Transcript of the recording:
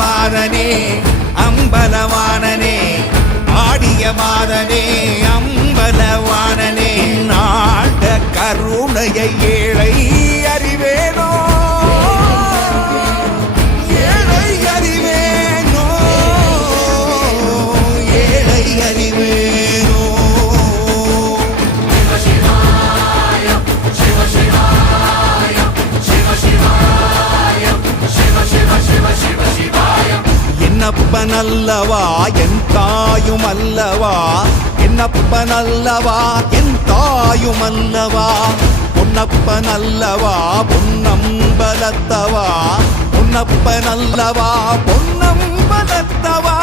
மாதனே அம்பலவானனே ஆடிய மாதனே அம்பலவானனே நாட கருணையை ஏழை அறிவேனோ ஏழை அறிவேனோ ஏழை அறிவேனோ என்னப்பனல்லவா என் தாயும் அல்லவா என்னப்பனல்லவா என் தாயும் அல்லவா பொன்னப்பனல்லவா பொன்னம்பலத்தவா பொன்னப்பனல்லவா பொன்னம்பலத்தவா